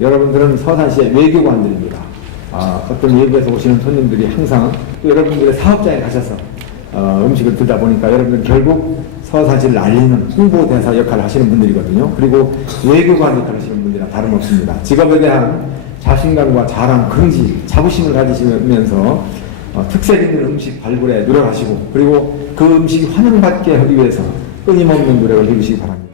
여러분들은 서산시의 외교관들입니다. 아, 어떤 외국에서 오시는 손님들이 항상 또 여러분들의 사업장에 가셔서 어, 음식을 드다 보니까 여러분들 결국 서산시를 알리는 홍보대사 역할을 하시는 분들이거든요. 그리고 외교관 역할을 하시는 분들이랑 다름없습니다. 직업에 대한 자신감과 자랑, 긍지, 자부심을 가지시면서 어, 특색 있는 음식 발굴에 노력하시고 그리고 그 음식이 환영받게 하기 위해서 끊임없는 노력을 해주시기 바랍니다.